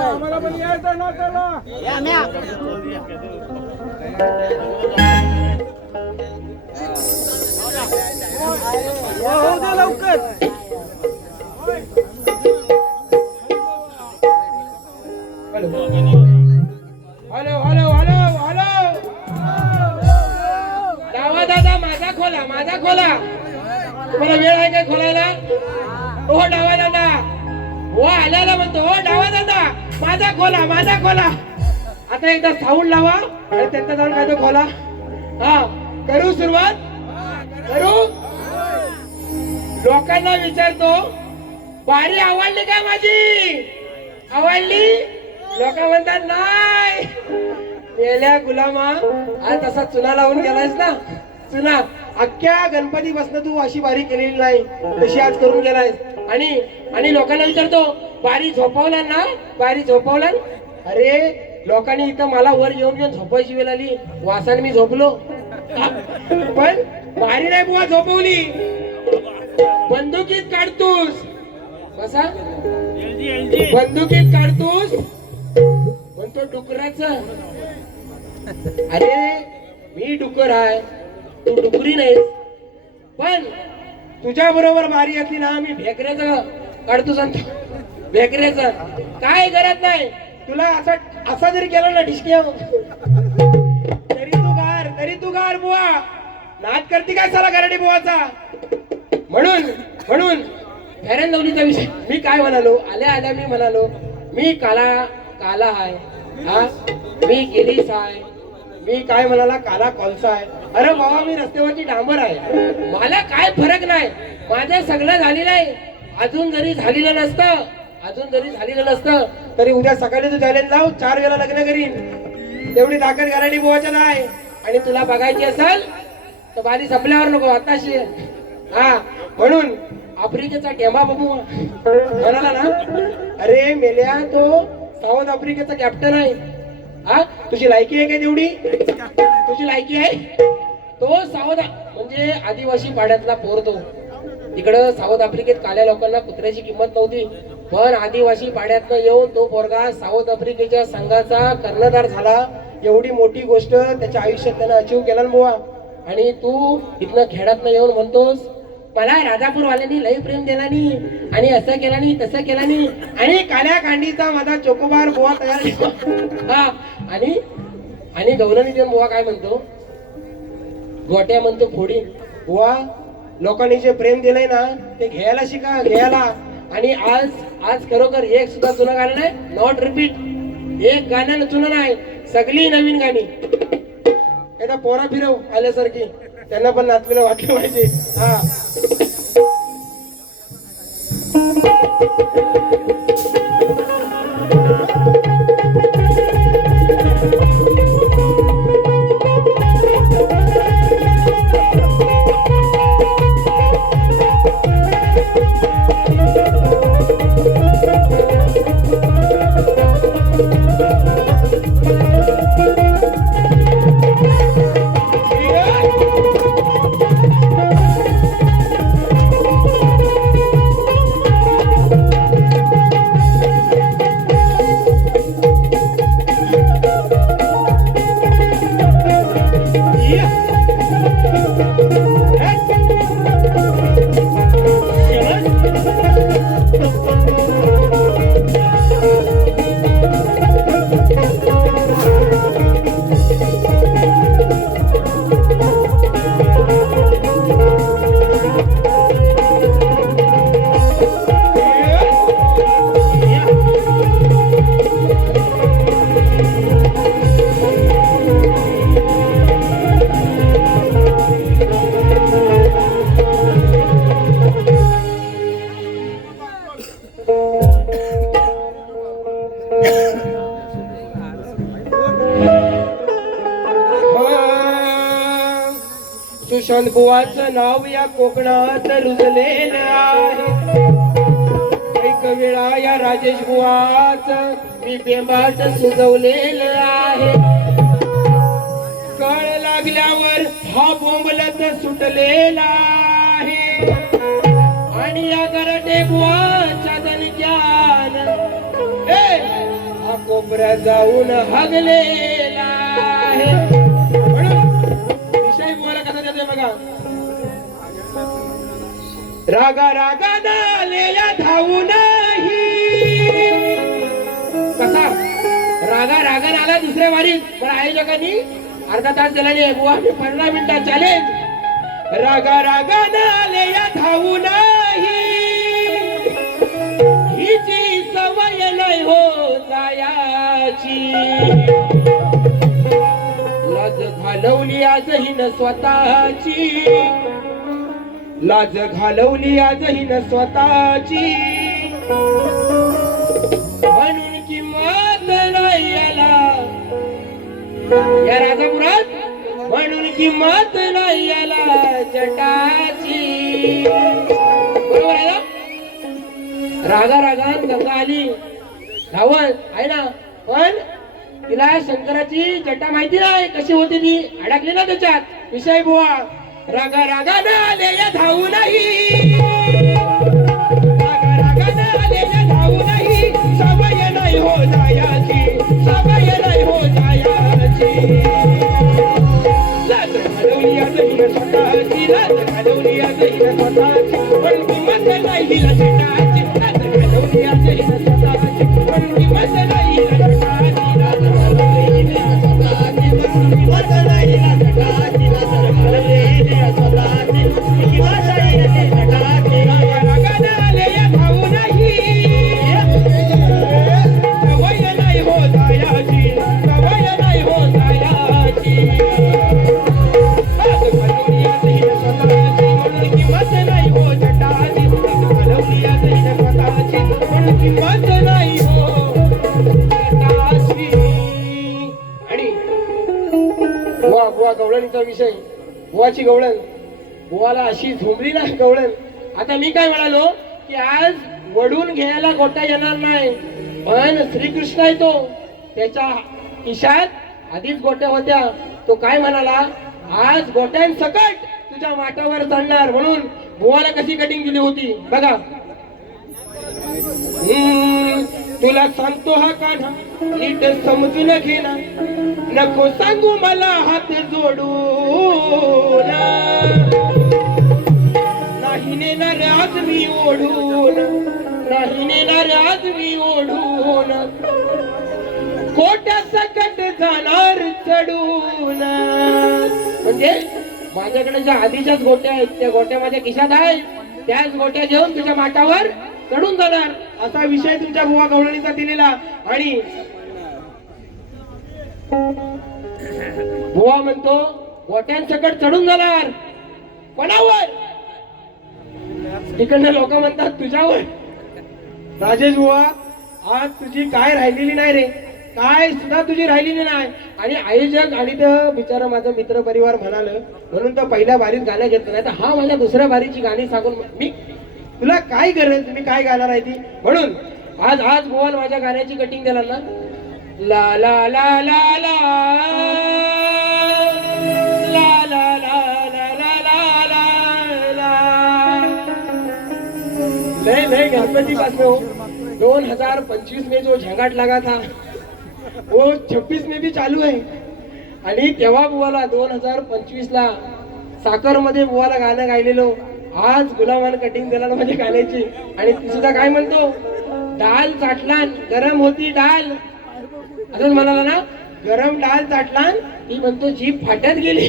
आम्हाला पण यायचं ना त्याला. हो दे लवकर. Hello hello hello hello. डावा दादा माझा खोला, माझा खोला. तुम्हाला वेळ आहे काय खोलायला? हो डावा दादा. हो आल्याला म्हणतो. हो डावा दादा माझा खोला, माझा खोला. आता एकदा साऊंड लावा आणि त्यांचा जाऊन काय तो खोला. हा करू सुरुवात. करू. लोकांना विचारतो बारी आवडली का माझी? आवडली? लोक म्हणतात नाही. मेल्या गुलामा. आज तसा चुना लावून गेलायस ना. चुना अख्ख्या गणपती बसणं तू अशी बारी केलेली नाही, तशी आज करून गेलायस. आणि लोकांना विचारतो बारी झोपवला ना? बारी झोपवला? अरे लोकांनी इथं मला वर येऊन घेऊन झोपायची वेळ आली. वासाने मी झोपलो. पण बारी नाही बुवा झोपवली. बंदुकीत काढतोस. कसा? बंदुकीत काढतोस. म्हणतो डुकराच. अरे मी डुकर आहे, तू डुकरी नाहीस. पण तुझ्या बरोबर बारी असली ना, मी भेकऱ्याचं काढतो सांगतो. भेकऱ्याचं काय गरज नाही. तुला असा जरी केला ना डिस्क्या तरी तू गार बुवा. नाद करते काय साला गराडी बुवाचा. म्हणून फॅरन लवलीचा विषय मी काय म्हणालो. आल्या मी म्हणालो मी काला आहे. हा मी गिरीस आहे. मी काय म्हणाला काला कोळसा आहे. अरे बाबा मी रस्त्यावरची डांबर आहे. मला काय फरक नाही. माझं सगळं झालेलं आहे. अजून जरी झालेलं नसतं तरी उद्या सकाळी तू चॅलेंज लाव. 4 वेळा लग्न करीन. तेवढी ताकद गराडी बुवाच्या नाही. आणि तुला बघायची असेल तर बारी संपल्यावर नको आताशी. हा म्हणून आफ्रिकेचा टेंबा बघू म्हणाला ना. अरे मेल्या तो साऊथ आफ्रिकेचा कॅप्टन आहे. हा तुझी लायकी आहे काय तेवढी? तुझी लायकी आहे? तो साऊथ म्हणजे आदिवासी पाड्यातला पोर. तो इकडं साऊथ आफ्रिकेत काल्या लोकांना कुत्र्याची किंमत नव्हती. पण आदिवासी पाड्यातनं येऊन तो पोरगा साऊथ आफ्रिकेच्या संघाचा कर्णधार झाला. एवढी मोठी गोष्ट त्याच्या आयुष्यात त्यानं अचीव केला ना बुवा. आणि तू इथनं खेड्यातनं येऊन म्हणतोस मला राजापूर वाल्यांनी लई प्रेम दिला नाही आणि असं केला नाही तसं केला नाही. आणि काल्या कांडीचा माझा चोकोबार बुवा तयार. हा आणि गवलनी देऊन बुवा काय म्हणतो. गोट्या म्हणतो फोडी. बुवा लोकांनी जे प्रेम दिलंय ना ते घ्यायला शिका. घ्यायला. आणि आज खरोखर एक सुद्धा जुनं गाणं नाही. Not repeat. एक गाणं जुनं नाही. सगळी नवीन गाणी. एकदा पोरा फिरव आल्यासारखी. त्यांना पण नाचलेलं वाटलं पाहिजे. हा सुशांत बुवाचं नाव या कोकणात रुजलेलं आहे. एक वेळा या राजेश बुवाचं मी बेंबाट सुजवलेलं आहे. कळ लागल्यावर हा बोंबलत सुटलेला आहे. आणि या गराटे बुवाच्या कोपऱ्यात जाऊन हगलेला आहे. म्हणून विषय बोला कसा देतोय बघा. रागा रागा नालेया धावू नाही. कसा रागा रागा आला दुसऱ्या वारीत. पण आयोजकांनी अर्धा तास दिला नाही बुवा, मी 15 मिनिटात चॅलेंज. रागा रागा नालेया धावू नाही, हिची सवय नाही हो जायाची. लाज घालवली आजही न स्वतःची, लाज घालवली आजही न स्वतःची. म्हणून किंमत नाही याला या राजापुरात, म्हणून किंमत नाही याला जटाची. बरोबर आहे ना. रागा रागात गंगा आली धावत आहे ना, पण तिला शंकराची जटा माहिती नाही कशी होती, ती अडकली ना त्याच्यात. विषय बुवा रागा रागा न आले या धावू नाही, रागा रागा न आले या धावू नाही. सवय नाही हो जायाची, सवय नाही हो जायाची. लाज घालवली आजही न स्वतःची, लाज घालवली आजही न स्वतःची. पण किंमत नाही हिला जटाची, लाज घालवली आजही न स्वतःची. पण किंमत नाही हिला जटाची, लाज घालवली हिला स्वतःची. पण किंमत नाही हिला जटाची, लाज घालवली हिला स्वतःची. किंमत नाही हिला जटाची. रागा रागाने आले या धावू नाही, सवय नाही हो जायाची, सवय नाही हो जायाची. बुवा गवळणचा विषय, बुवाची गवळण, बुवाला अशी झोंबली ना गवळण. आता मी काय म्हणालो की आज वडून घ्यायला गोट्या येणार नाही, पण श्रीकृष्ण आहे तो, त्याच्या खिशात आधीच गोट्या होत्या. तो काय म्हणाला, आज गोट्यांसकट तुझ्या माटावर चढणार. म्हणून बुवाला कशी कटिंग दिली होती बघा. तुला सांगतो हा कान्हा नीट समजून घेना, नको सांगू मला हात जोडून. नाही नेणार आज मी ओढून, नाही नेणार आज मी ओढून. कोट्या सकट जाणार चढून. म्हणजे माझ्याकडे ज्या आधीच्याच गोट्या आहेत त्या गोट्या माझ्या खिशात आहेत, त्याच गोट्या घेऊन तुझ्या माटावर चढून जाणार. असा विषय तुमच्या बुवा गवळणीचा दिलेला. आणि बुवा म्हणतो गोट्यांसकट चढून जाणार कोणावर, तिकडनं लोक म्हणतात तुझ्यावर. राजेश बुवा आज तुझी काय राहिलेली नाही रे, काय सुद्धा तुझी राहिलेली नाही. आणि आयोजक आणि तर बिचारा माझा मित्र परिवार म्हणाल म्हणून तर पहिल्या बारीत गाणं घेतलं नाही, तर हा माझ्या दुसऱ्या बारीची गाणी सांगून मी तुला काय गरज, तुम्ही काय गाणार आहे ती. म्हणून आज आज बुवान माझ्या गाण्याची कटिंग दिला ना. ला ला ला ला ला ला ला ला ला ला ला. लय गणपती पास हो 2025 में जो झंगाट लगा था वो 26 में भी चालू है. आणि तेव्हा बुवाला 2025 ला साकर मध्ये बुवाला गाणं गायलेलो. आज गुलामान कटिंग दिला ना माझ्या गाण्याची. आणि ती सुद्धा काय म्हणतो, डाल चाटलान गरम होती डाल, असंच म्हणाला ना. गरम डाल चाटलान, ती म्हणतो जीभ फाटत गेली.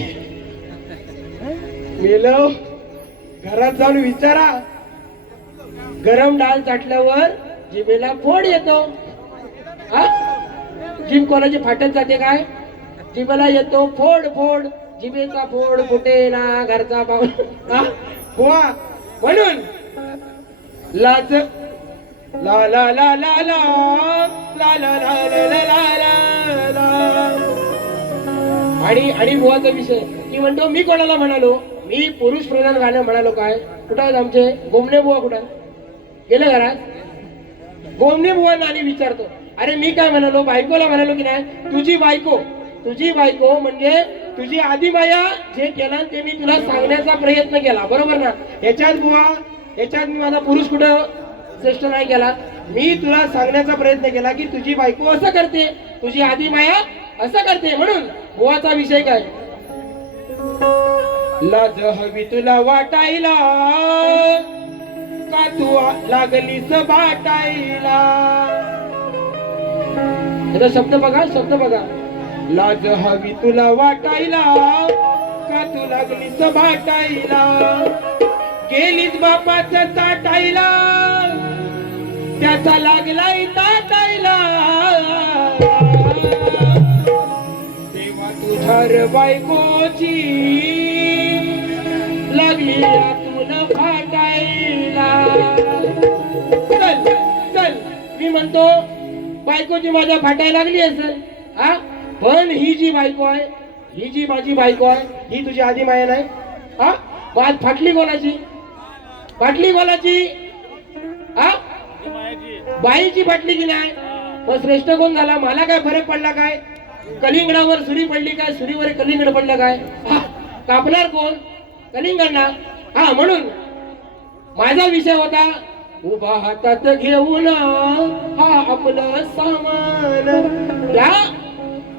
मेलो घरात जाऊन विचारा, गरम डाल चाटल्यावर जिभेला फोड येतो. हा जीभ कोणाची फाटत जाते काय, जिभेला येतो फोड. फोड जिभेचा फोड फुटे ना घरचा पाऊल. बुवा म्हणून लाज ला ला ला ला ला ला ला ला ला ला. आणि बुवाचा विषय की म्हणतो मी कोणाला म्हणालो, मी पुरुष प्रधान गाणं म्हणालो. काय कुठं आहेत आमचे गोमणे बुवा, कुठं गेले घरात. गोमणे बुवांना आणि विचारतो, अरे मी काय म्हणालो, बायकोला म्हणालो की नाही, तुझी बायको, तुझी बायको म्हणजे तुझी आधी माया जे केला ते मी तुला सांगण्याचा प्रयत्न केला, बरोबर ना. याच्यात बुवा, याच्यात मी माझा पुरुष कुठं श्रेष्ठ नाही केला. मी तुला सांगण्याचा प्रयत्न केला की तुझी बायको असं करते, तुझी आधी माया असं करते. म्हणून बुवाचा विषय काय? लाज हवी तुला वाटायला का तू लागलीस बाटायला. याचा शब्द बघा, शब्द बघा. लाज हवी तुला वाटायला का तू लागलीस बाटायला. गेलीच बापाचं ताटायला त्याचा लागलाय ताटायला. तेव्हा तुझ्या बायकोची लागली आतून फाटायला. चल चल, मी म्हणतो बायकोची माझ्या फाटायला लागली असेल हा, पण ही जी बायको आहे, ही जी माझी बायको आहे, ही तुझी आधी माया नाही हा. आज फाटली कोणाची? फाटली कोणाची हा? बाईची फाटली की नाही? मग श्रेष्ठ कोण झाला? मला काय फरक पडला काय? कलिंगडावर सुरी पडली काय? सुरीवर कलिंगड पडलं काय? कापणार कोण? कलिंगड ना हा. म्हणून माझा विषय होता उभा हातात घेऊन हा आपलं सामान.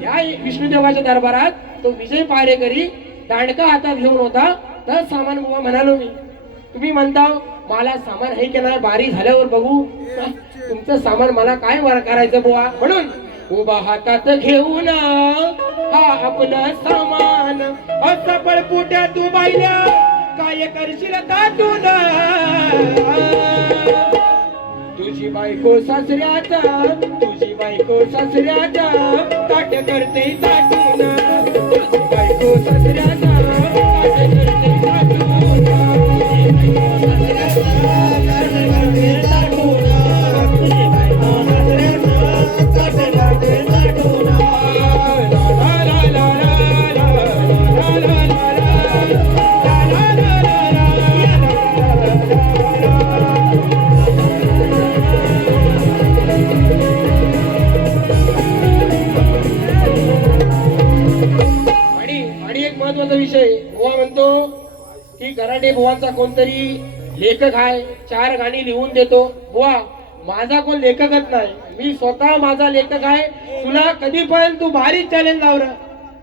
या विष्णुदेवाच्या दरबारात तो विजय पारेकरी दांडका हातात घेऊन होता. तर सामान बुवा म्हणालो मी. तुम्ही म्हणता मला सामान आहे की नाही बारी झाल्यावर बघू. तुमचं सामान मला काय करायचं बुवा. म्हणून उभा हातात घेऊन हा आपलं सामान. असं पळपुट्या तू बायल्या काय करशील ताटून. तुझी बायको सासऱ्याचा, तुझी बायको सासऱ्याचा ताट करते ताटून. तुझी बायको सासऱ्याचा ताट करते ताटून. विषय बुवा म्हणतो की गराडे बुवाचा कोणतरी लेखक आहे, 4 गाणी लिहून देतो. बुवा माझा कोण लेखकच नाही, मी स्वतः माझा लेखक आहे. तुला कधी पण तू भारी चॅलेंज लाव,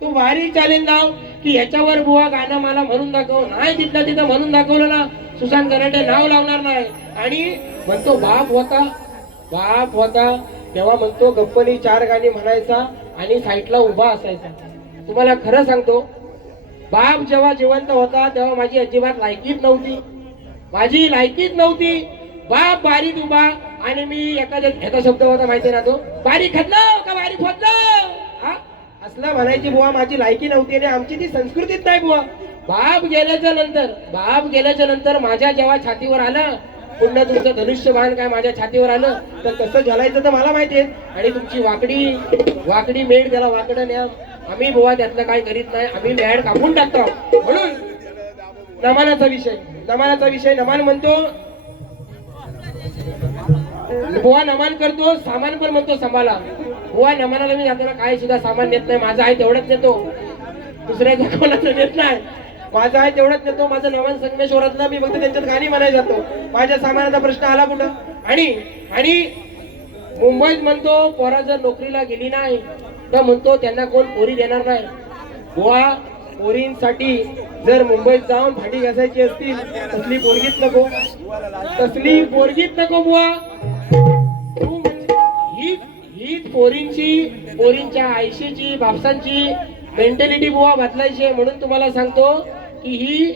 तू भारी चॅलेंज लाव की ह्याच्यावर बुवा गाणं मला म्हणून दाखव. नाही तिथलं तिथं म्हणून दाखवलं ना सुशांत गराडे नाव लावणार नाही. आणि म्हणतो बाप होता, बाप होता तेव्हा म्हणतो गप्पनी 4 गाणी म्हणायचा आणि साईडला उभा असायचा. तुम्हाला खरं सांगतो बाप जेव्हा जिवंत होता तेव्हा माझी अजिबात लायकीच नव्हती, माझी लायकीच नव्हती. बाप बारीत उभा आणि मी ह्याचा शब्द होता माहिती ना तो बारी खदलो का बारी फोदलो हा असलं म्हणायची बुवा. माझी लायकी नव्हती आणि आमची ती संस्कृतीच नाही बुवा. बाप गेल्याच्या नंतर माझ्या जेव्हा छातीवर आलं पुन्हा तुमचं धनुष्यबाण काय माझ्या छातीवर आलं तर कसं झलायचं तर मला माहिती आहे. आणि तुमची वाकडी मेड त्याला वाकडं न्या. आम्ही बुवा त्यातलं काय करीत नाही, आम्ही मॅड कापून टाकतो. म्हणून नमानाचा विषय नमान म्हणतो बुवा, नमान करतो. सामान पण म्हणतो सांभाळा बुवा. नमानाला मी जाताना काय सुद्धा सामान नेत नाही, माझं आहे तेवढंच नेतो, दुसऱ्याच्या कोणाचं नेत नाही. माझं आहे तेवढंच नेतो. माझं नमान संगमेश्वरातलं मी फक्त त्यांच्यात गाणी म्हणायला जातो. माझ्या सामानाचा प्रश्न आला कुठं? आणि मुंबईत म्हणतो पोरा जर नोकरीला गेली नाही तर म्हणतो त्यांना कोण पोरी देणार नाही. बुवा पोरींसाठी जर मुंबईत जाऊन भांडी घासायची असतील तसली पोरगीच नको, तसली पोरगीच नको बुवा. ही पोरींच्या आईशीची बापसांची मेंटॅलिटी बुवा बदलायची आहे. म्हणून तुम्हाला सांगतो की ही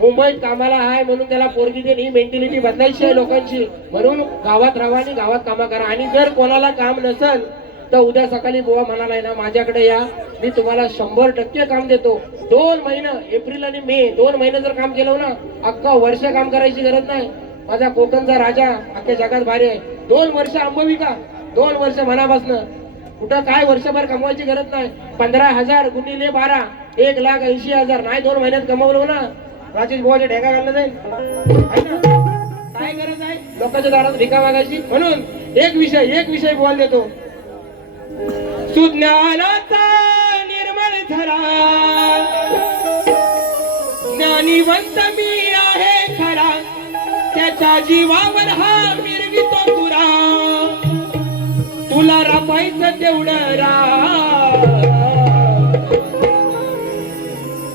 मुंबईत कामाला आहे म्हणून त्याला पोरगी देणे ही मेंटॅलिटी बदलायची आहे लोकांची. म्हणून गावात राहा आणि गावात कामा करा. आणि जर कोणाला काम नसेल तर उद्या सकाळी बुवा म्हणालाय ना माझ्याकडे या, मी तुम्हाला 100% काम देतो. 2 महिने एप्रिल आणि मे 2 महिने जर काम केलं ना अख्खा वर्ष काम करायची गरज नाही. माझा कोकणचा राजा अख्ख्या जगात भारी आहे. 2 वर्ष अंबविका 2 वर्ष मनापासनं कुठं काय वर्षभर कमवायची गरज नाही. 15,000 गुणिले 12 1,80,000 नाही 2 महिन्यात कमवलो ना राजेश बुवाच्या ढेगा घालणं जाईल. काय गरज आहे लोकांच्या दारात भिका मागायची. म्हणून एक विषय बोल देतो. सुज्ञानाचा निर्मळ झरा ज्ञानीवंत मी आहे खरा, त्याच्या जीवावर हा मिरवितो तुरा. रापायचं तेवढं राप,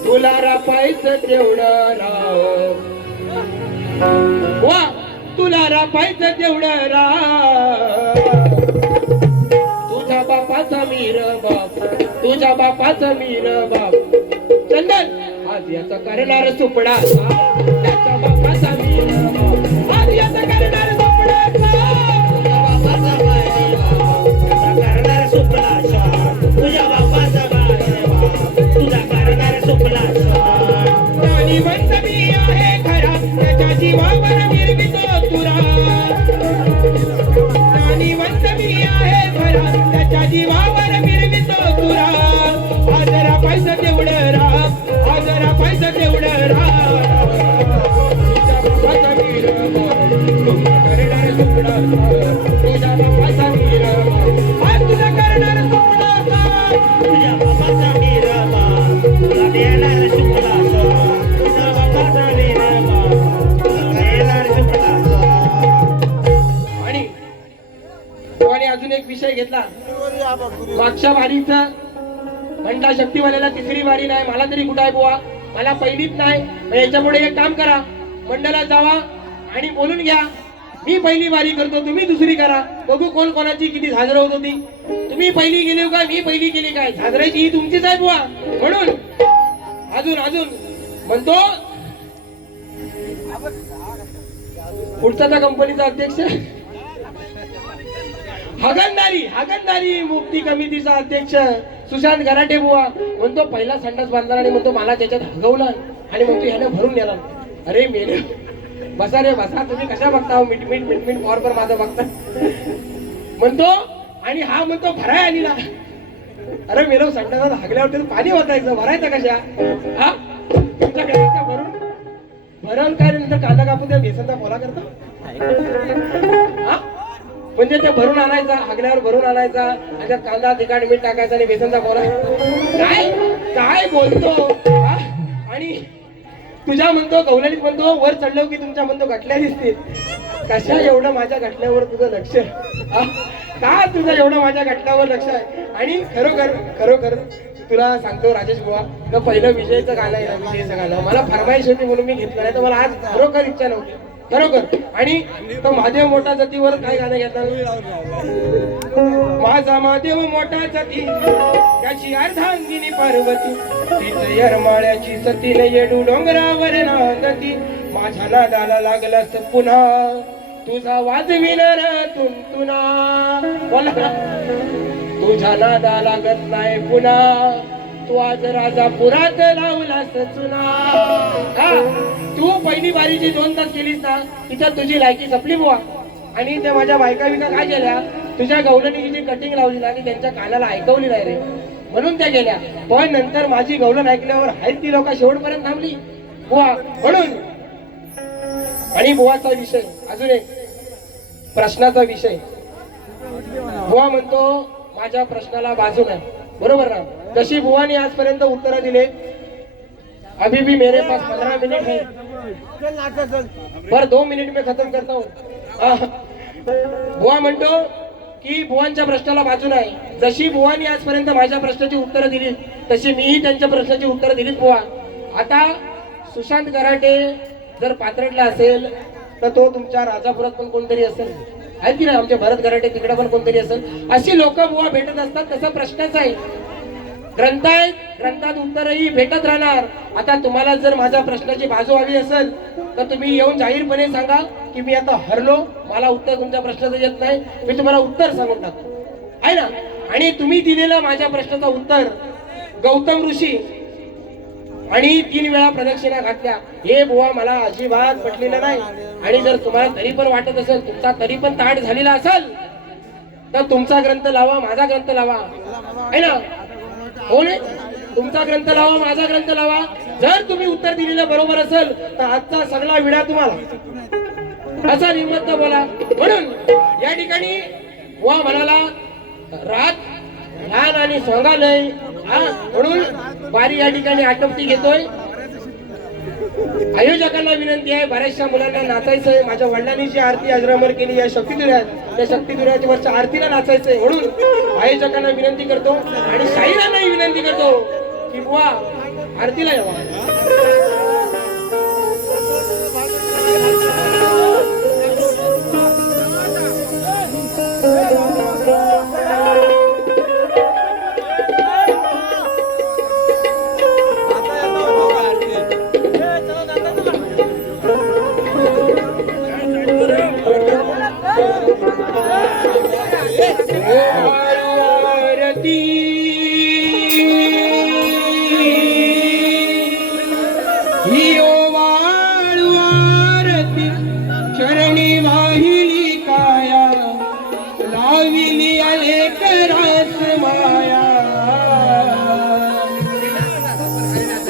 तुला रापायचं तेवढं राप, वा तुला रापायचं तेवढं राप. तुझ्या बापाचा मीर बाप, तुझ्या बापाचा मीर बाप. चंदन आज याचा करणार सुपडा, त्याच्या बापाचा मीर बाप. आज याचा करणार सुपडा, तुझ्या बापाचा मीर बाप. करणार सुपला तुझ्या बापाचा बाप, तुझा करणार सुपला. आणि म्हणत मी आहे खरा, त्याच्या जीवावर मिरवितो तुरा. आणि म्हणत मी आहे खरा, त्याच्या जीवावर मिरवितो तुरा. आज जरा पैसा तेवढं राप, आज जरा पैसा तेवढं राप. तुझ्या बापाचा मीर बाप, तुझा करणार सुपडा, तुझ्या बापाचा मीर बाप. आज तुझा करणार सुपडा, तुझ्या बापाचा मीर बाप, तुला देणार सुपला. तुझ्या बापाचा मीर बाप, तुला देणार सुपला. आणि अजून एक विषय घेतला. मागच्या वारीचं घंटा शक्तीवाल्याला तिसरी वारी नाही, मला तरी कुठं आहे बुवा, मला पहिलीच नाही. मग याच्यापुढे एक काम करा, मंडळात जावा आणि बोलून घ्या, मी पहिली वारी करतो, तुम्ही दुसरी करा, बघू कोण कोणाची किती झाजर होत होती. तुम्ही पहिली गेली काय, मी पहिली केली काय, झाजरायची ही तुमचीच आहे बुवा. म्हणून अजून अजून म्हणतो, पुढचा त्या कंपनीचा अध्यक्ष हागणदारी मुक्ती कमिटीचा अध्यक्ष सुशांत गराटे बुवा म्हणतो, पहिला संडास बांधला आणि म्हणतो मला त्याच्यात हगवलं आणि म्हणतो ह्याने भरून नेला. अरे मेले, बसा रे बसा, तुम्ही कशा बघता हो, मिटमिट पॉवर माझं बघता म्हणतो. आणि हा म्हणतो भराय आणला. अरे मेलो, संडासात हगल्यावर पाणी वाचायचं, भरायचं कशा? हा तुमच्याकडे का भरण काय नंतर कांदा कापून त्या बेसनचा पोला करतो. हा म्हणजे ते भरून आणायचा, हागल्यावर भरून आणायचा, त्याच्यात कांदा तिखट मीठ टाकायचा आणि बेसनचा गोळा. काय काय बोलतो. आणि तुझ्या म्हणतो गवलनीत म्हणतो वर चढलो की तुमच्या म्हणतो घटल्या दिसतील. कशा एवढं माझ्या घटल्यावर तुझं लक्ष, का तुझं एवढं माझ्या घटल्यावर लक्ष आहे. आणि खरोखर तुला सांगतो राजेश बुवा, तर पहिलं विजयचं गाणं आहे, विजयचं गाणं मला फरमाईश होती म्हणून मी घेतलं, नाही तर मला आज खरोखर इच्छा नव्हती, खरोखर. आणि तो महादेव मोठा जतीवर काय गाणं घेतलं, माझा महादेव मोठा जती, त्याची अर्धांगिनी पार्वती, तीच यरमाळ्याची सती न येडू डोंगरावर नांदती. माझ्या नादाला लागलास पुन्हा, तुझा वाजविणार तुंतुना. बोला, तुझ्या नादा लागत नाही पुन्हा, तू आज राजापुरात लावलास चुना. तू पहिली बारीची 2 तास केलीस ना, तिच्यात तुझी लायकी संपली बुवा. आणि त्या माझ्या बायका बिका काय केल्या, तुझ्या गवलनीची जी कटिंग लावली ना ती त्यांच्या कानाला ऐकवली नाही रे, म्हणून त्या गेल्या. पण नंतर माझी गवलन ऐकल्यावर आहेत ती लोक शेवटपर्यंत थांबली बुवा, म्हणून. आणि बुवाचा विषय अजून एक प्रश्नाचा विषय. बुवा म्हणतो माझ्या प्रश्नाला बाजू नाही, बरोबर ना. जशी बुवानी आजपर्यंत उत्तर दिले, अभी भी मेरे पास 15 मिनट है, पर 2 मिनिट में खत्म करता हूँ. बुवा म्हणतो की बुवांच्या प्रश्नाला बाजू नाही. जशी बुवानी आजपर्यंत माझ्या प्रश्नाची उत्तरं दिली, तशी मीही त्यांच्या प्रश्नाची उत्तरं दिलीत बुवा. आता सुशांत गराटे जर पात्रडला असेल तर तो तुमच्या राजापुरात पण कोणतरी असेल, आहे की नाही, आमच्या भरत गराटे तिकडे पण कोणतरी असेल. अशी लोक बुवा भेटत असतात, तसा प्रश्नच आहे. ग्रंथ आहे, ग्रंथात उत्तरही भेटत राहणार. आता तुम्हाला जर माझ्या प्रश्नाची बाजू हवी असेल तर तुम्ही येऊन जाहीरपणे सांगा की मी आता हरलो, मला उत्तर तुमच्या प्रश्नाचं येत नाही, मी तुम्हाला उत्तर सांगून टाकतो, आहे ना. आणि तुम्ही दिलेलं माझ्या प्रश्नाचं उत्तर गौतम ऋषी आणि 3 वेळा प्रदक्षिणा घातल्या, हे बुवा मला अजिबात पटलेलं नाही. आणि जर तुम्हाला तरी पण वाटत असेल, तुमचा तरी पण ताट झालेला असेल, तर तुमचा ग्रंथ लावा, माझा ग्रंथ लावा, आहे ना. हो ने, तुमचा ग्रंथ लावा, माझा ग्रंथ लावा. जर तुम्ही उत्तर दिलेलं बरोबर असेल तर आजचा सगळा विडा तुम्हाला असा निमित्त बोला. म्हणून या ठिकाणी बुवा म्हणाला रात लहान आणि सोंगालय, म्हणून बारी या ठिकाणी आटोपती घेतोय. आयोजकांना विनंती आहे, बऱ्याचशा मुलांना नाचायचंय. माझ्या वडिलांनी जी आरती अजरामर केली या शक्ती दिल्यात, त्या शक्ती दुर्गाच्या वरच्या आरतीला नाचायचंय. म्हणून आयोजकांना विनंती करतो आणि साईरांनाही विनंती करतो की बुवा आरतीला यावा. आरती ही ओवाळू आरती चरणी वाहिली काया लाविली अलेकरास माया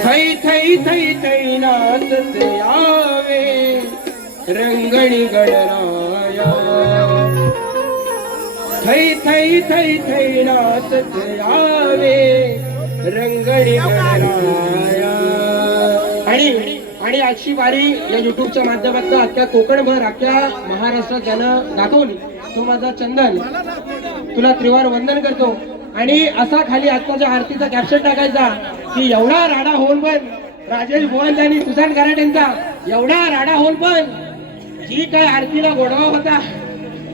थै थै थै थै नाचत यावे रंगणी गणराया थै थै थै थै नाचत यावे रंगणी गणराया. आणि आजची वारी या युट्यूबच्या माध्यमातून अख्ख्या कोकणभर अख्ख्या महाराष्ट्रात ज्यानं दाखवली तो माझा चंदन, तुला त्रिवार वंदन करतो. आणि असा खाली आत्ताच्या आरतीचा कॅप्शन टाकायचा की एवढा राडा होऊन पण राजेश भुवनदानी सुजान कराटेंचा एवढा राडा होऊन पण जी काय आरतीला गोडवा होता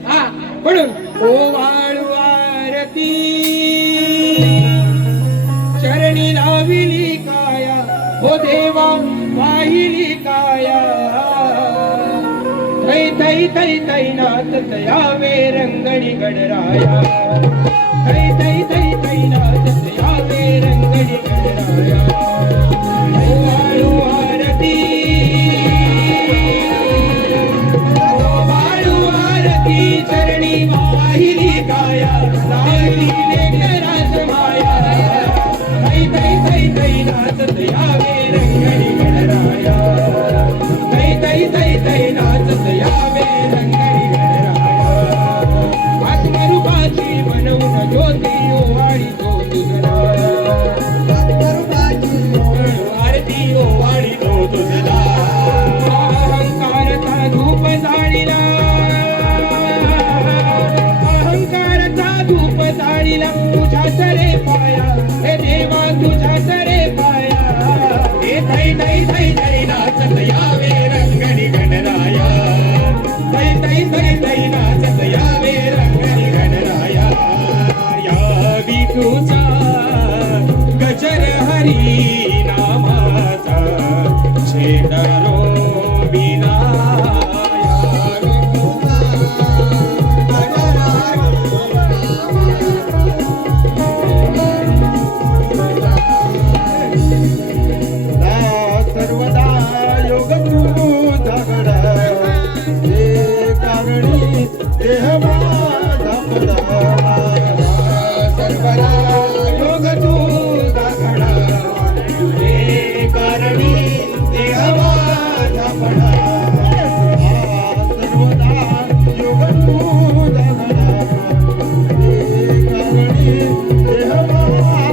हा. म्हणून ओवाळू आरती चरणी लाविली काया हो देवा वाहिली काया थै थै थै थै नाचत यावे रंगणी गणराया थै थै थै थै नाचत यावे रंगणी गणराया. ओवाळू आरती ओवाळू आरती चरणी वाहिली काया लाविली लेकरास माया थै थै थै थै नाचत यावे रंगणी गणराया थै थै थै थै नाचत यावे रंगणी गणराया. आत्मरूपाची बनवून ज्योती ओवाळी तो तुझला आरती ओवाळी तो तुझला अहंकारचा धूप जाळीला अहंकारचा धूप जाळीला तुझ्या सरे पाया हे देवा तुझ्या सरे पाया हे थै थै थै थै नाचत यावे रंगणी गणराया थै थै थै थै नाचत यावे रंगणी गणराया. यावी तुझा गजर हरी नामाचा छेडरो बिना यावी तुझा गजर सर्वदा योग तुझा घडा हे कारणी देह माझा पडा सर्वदा योग तुझा घडा हे कारणी देह माझा पडा सर्वदा योग तुझा घडा हे कारणी देह माझा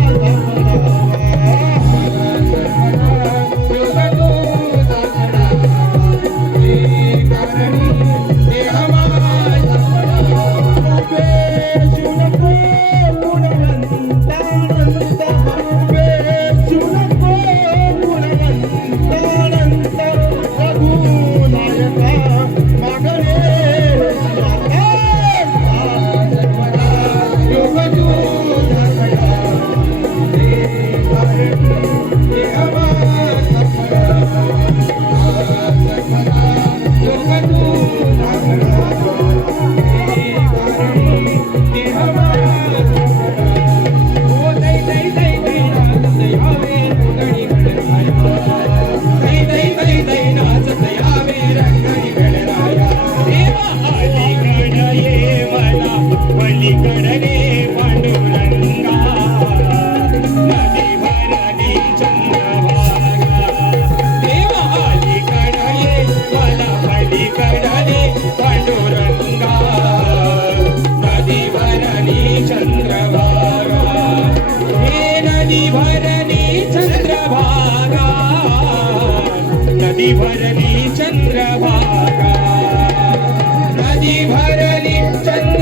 नदी भरली चंद्रभागा नदी भरली चंद्र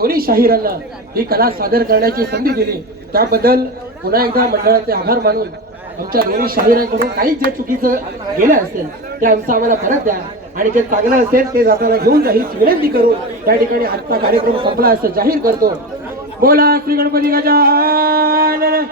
दोन्ही शाहिरांना ही कला सादर करण्याची संधी दिली त्याबद्दल पुन्हा एकदा मंडळाचे आभार मानून आमच्या दोन्ही शाहिरांकडून काही जे चुकीचं गेलं असेल ते आमचं आम्हाला परत द्या आणि जे चांगलं असेल ते जाताना घेऊन जा हीच विनंती करून त्या ठिकाणी आजचा कार्यक्रम संपला असं जाहीर करतो. बोला श्री गणपती गजानन.